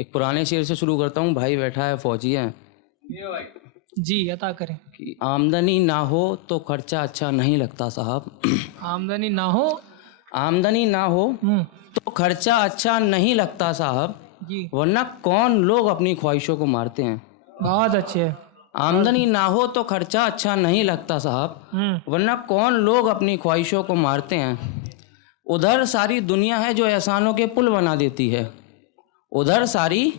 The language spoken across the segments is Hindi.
एक पुराने शेर से शुरू करता हूँ। भाई बैठा है, फौजी है। जी अता करें। कि आमदनी ना हो तो खर्चा अच्छा नहीं लगता साहब। आमदनी ना हो आमदनी ना हो तो खर्चा अच्छा नहीं लगता साहब, जी, वरना कौन लोग अपनी ख्वाहिशों को मारते हैं। बहुत अच्छे। आमदनी ना हो तो खर्चा अच्छा नहीं लगता साहब, वरना कौन लोग अपनी ख्वाहिशों को मारते हैं। उधर सारी दुनिया है जो एहसानों के पुल बना देती है। उधर सारी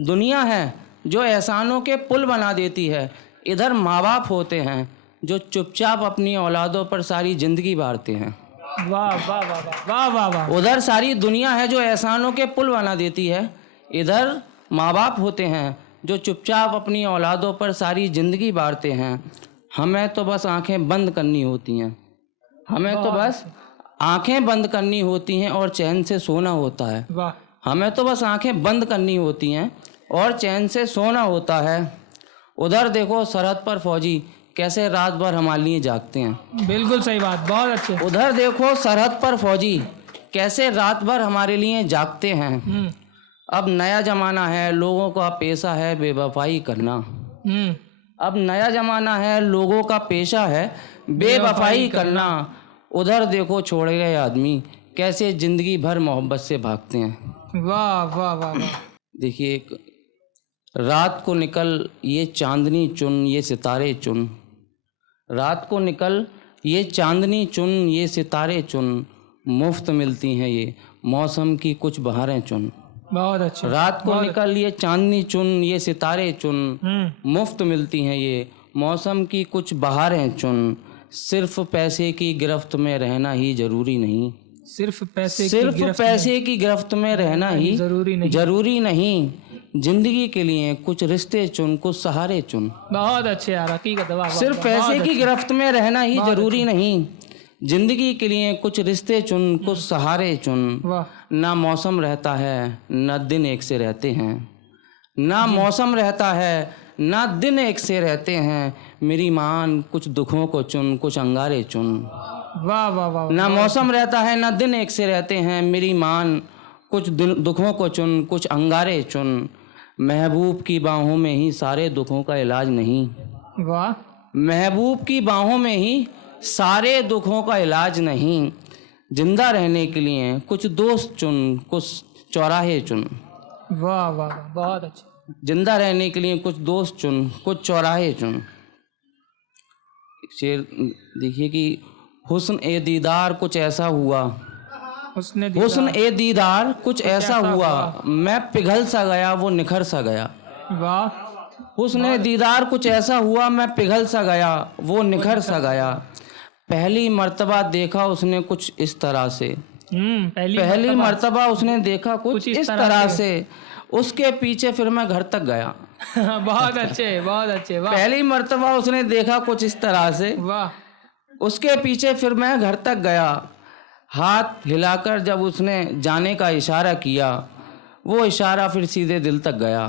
दुनिया है जो एहसानों के पुल बना देती है। इधर माँ बाप होते हैं जो चुपचाप अपनी औलादों पर सारी ज़िंदगी बारते हैं। वाह वाह वाह वाह वाह वाह वाह। उधर सारी दुनिया है जो एहसानों के पुल बना देती है। इधर माँ बाप होते हैं जो चुपचाप अपनी औलादों पर सारी ज़िंदगी बारते हैं। हमें तो बस आंखें बंद करनी होती हैं। हमें तो बस आंखें बंद करनी होती हैं और चैन से सोना होता है। वाह, हमें तो बस आंखें बंद करनी होती हैं और चैन से सोना होता है। उधर देखो सरहद पर फौजी कैसे रात भर हमारे लिए जागते हैं। बिल्कुल सही बात, बहुत अच्छे। उधर देखो सरहद पर फौजी कैसे रात भर हमारे लिए जागते हैं। अब नया ज़माना है, लोगों का पेशा है बेवफाई करना। अब नया ज़माना है, लोगों का पेशा है बेवफाई करना। उधर देखो छोड़े गए आदमी कैसे ज़िंदगी भर मोहब्बत से भागते हैं। वाह वाह वाह वाह। देखिए, एक रात को निकल ये चांदनी चुन, ये सितारे चुन। रात को निकल ये चांदनी चुन, ये सितारे चुन। मुफ्त मिलती हैं ये मौसम की कुछ बहारें चुन। बहुत अच्छे। रात को निकल ये चांदनी चुन, ये सितारे चुन। मुफ्त मिलती हैं ये मौसम की कुछ बहारें चुन। सिर्फ पैसे की गिरफ्त में रहना ही जरूरी नहीं। सिर्फ पैसे की गिरफ्त में रहना ही जरूरी नहीं। जिंदगी के लिए कुछ रिश्ते चुन, कुछ सहारे चुन। बहुत अच्छे यार, हकीकत है। वाह, सिर्फ पैसे की गिरफ्त में रहना ही जरूरी नहीं। जिंदगी के लिए कुछ रिश्ते चुन, कुछ सहारे चुन। ना मौसम रहता है ना दिन एक से रहते हैं। ना मौसम रहता है ना दिन एक से रहते हैं। मेरी मान कुछ दुखों को चुन, कुछ अंगारे चुन। वाह वाह वाह। ना मौसम रहता है ना दिन एक से रहते हैं। मेरी मान कुछ दुखों को चुन, कुछ अंगारे चुन। महबूब की बाहों में ही सारे दुखों का इलाज नहीं। वाह। महबूब की बाहों में ही सारे दुखों का इलाज नहीं। जिंदा रहने के लिए कुछ दोस्त चुन, कुछ चौराहे चुन। वाह वाह वाह, बहुत अच्छे। जिंदा रहने के लिए कुछ दोस्त चुन, कुछ चौराहे चुन। शेर देखिए कि हुस्न ए दीदार कुछ ऐसा हुआ। हुस्न ए दीदार कुछ ऐसा हुआ, मैं पिघल सा गया वो निखर सा गया। वाह। हुस्न ए दीदार कुछ ऐसा हुआ, मैं पिघल सा गया वो निखर सा गया। पहली मर्तबा देखा उसने कुछ इस तरह से। पहली मर्तबा उसने देखा कुछ इस तरह से। उसके पीछे फिर मैं घर तक गया। बहुत अच्छे, बहुत अच्छे। वाह। पहली मर्तबा उसने देखा कुछ इस तरह से। वाह। उसके पीछे फिर मैं घर तक गया। हाथ हिलाकर जब उसने जाने का इशारा किया, वो इशारा फिर सीधे दिल तक गया।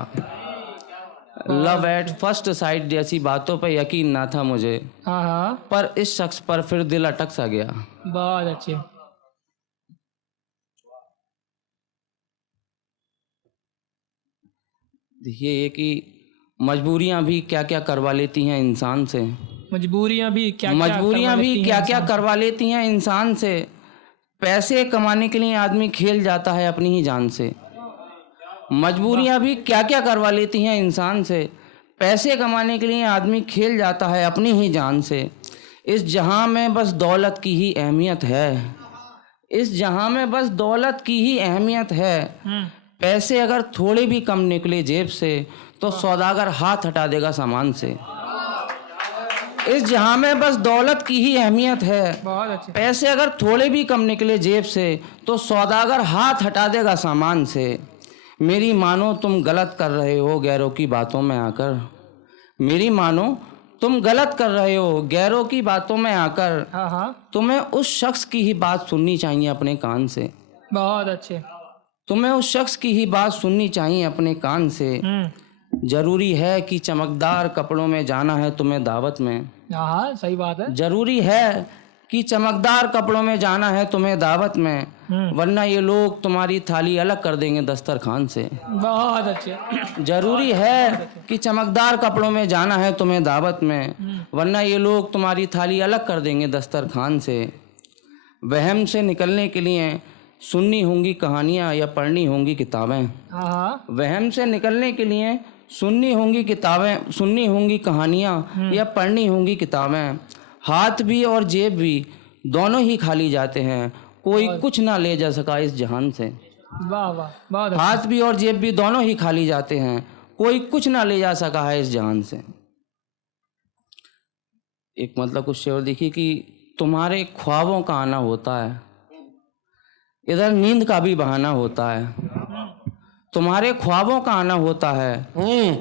लव एट फर्स्ट साइट जैसी बातों पे यकीन ना था मुझे, पर इस शख्स पर फिर दिल अटक सा गया। बहुत अच्छे। देखिए ये कि मजबूरियां भी क्या क्या करवा लेती हैं इंसान से। मजबूरियां भी क्या क्या करवा लेती हैं इंसान से। पैसे कमाने के लिए आदमी खेल जाता है अपनी ही जान से। मजबूरियां भी क्या क्या करवा लेती हैं इंसान से। पैसे कमाने के लिए आदमी खेल जाता है अपनी ही जान से। इस जहां में बस दौलत की ही अहमियत है। इस जहां में बस दौलत की ही अहमियत है। पैसे अगर थोड़े भी कम निकले जेब से तो सौदागर हाथ हटा देगा सामान से। इस जहां में बस दौलत की ही अहमियत है। पैसे अगर थोड़े भी कम निकले जेब से तो सौदागर हाथ हटा देगा सामान से। मेरी मानो तुम गलत कर रहे हो गैरों की बातों में आकर। मेरी मानो तुम गलत कर रहे हो गैरों की बातों में आकर। तुम्हें उस शख्स की ही बात सुननी चाहिए अपने कान से। बहुत अच्छे। तुम्हें उस शख्स की ही बात सुननी चाहिए अपने कान से। जरूरी है कि चमकदार कपड़ों में जाना है तुम्हें दावत में। हाँ, सही बात है। जरूरी है कि चमकदार कपड़ों में जाना है तुम्हें दावत में, वरना ये लोग तुम्हारी थाली अलग कर देंगे दस्तरखान से। बहुत अच्छे। जरूरी है कि चमकदार कपड़ों में जाना है तुम्हें दावत में, वरना ये लोग तुम्हारी थाली अलग कर देंगे दस्तरखान से। वहम से निकलने के लिए सुननी होंगी कहानियाँ या पढ़नी होंगी किताबें। हाँ। वहम से निकलने के लिए सुननी होंगी किताबें, सुननी होंगी कहानियाँ या पढ़नी होंगी किताबें। हाथ भी और जेब भी दोनों ही खाली जाते हैं, कोई कुछ ना ले जा सका इस जहान से। वाह वाह, बहुत अच्छा। हाथ भी और जेब भी दोनों ही खाली जाते हैं, कोई कुछ ना ले जा सका है इस जहान से। एक मतलब कुछ शेर देखिए कि तुम्हारे ख्वाबों का आना होता है, इधर नींद का भी बहाना होता है। तुम्हारे ख्वाबों का आना होता है,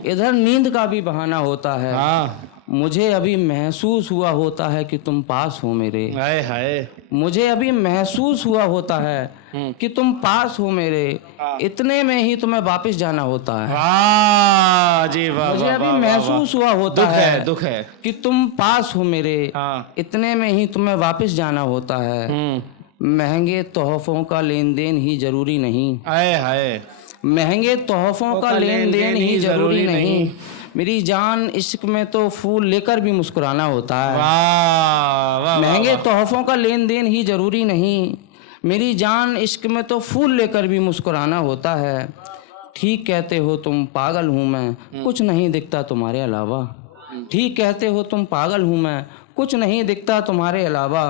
इधर नींद का भी बहाना होता है। मुझे अभी महसूस हुआ होता है कि तुम पास हो मेरे। हाय हाय। मुझे अभी महसूस हुआ होता है कि तुम पास हो मेरे, इतने में ही तुम्हें वापस जाना होता है। वाह जी वाह। मुझे अभी महसूस हुआ होता है, दुख है कि तुम पास हो मेरे, इतने में ही तुम्हें वापस जाना होता है। महंगे तोहफों का लेन देन ही जरूरी नहीं। हाय हाय। महंगे तोहफों का लेन देन ही जरूरी नहीं। मेरी जान इश्क में तो फूल लेकर भी मुस्कुराना होता है। वाह। महंगे तोहफों का लेन देन ही जरूरी नहीं। मेरी जान इश्क में तो फूल लेकर भी मुस्कुराना होता है। ठीक कहते हो तुम, पागल हूँ मैं, कुछ नहीं दिखता तुम्हारे अलावा। ठीक कहते हो तुम, पागल हूँ मैं, कुछ नहीं दिखता तुम्हारे अलावा।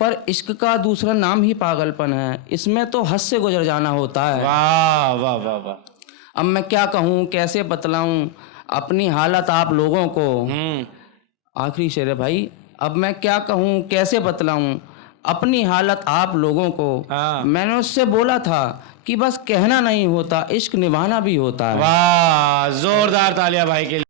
पर इश्क का दूसरा नाम ही पागलपन है, इसमें तो हद से गुजर जाना होता है। वाह वाह वाह वाह। अब मैं क्या कहूँ, कैसे बतलाऊं अपनी हालत आप लोगों को। आखिरी शेर है भाई। अब मैं क्या कहूँ, कैसे बतलाऊं अपनी हालत आप लोगों को। मैंने उससे बोला था कि बस कहना नहीं होता, इश्क निभाना भी होता है। वाह, जोरदार तालियां भाई के लिए।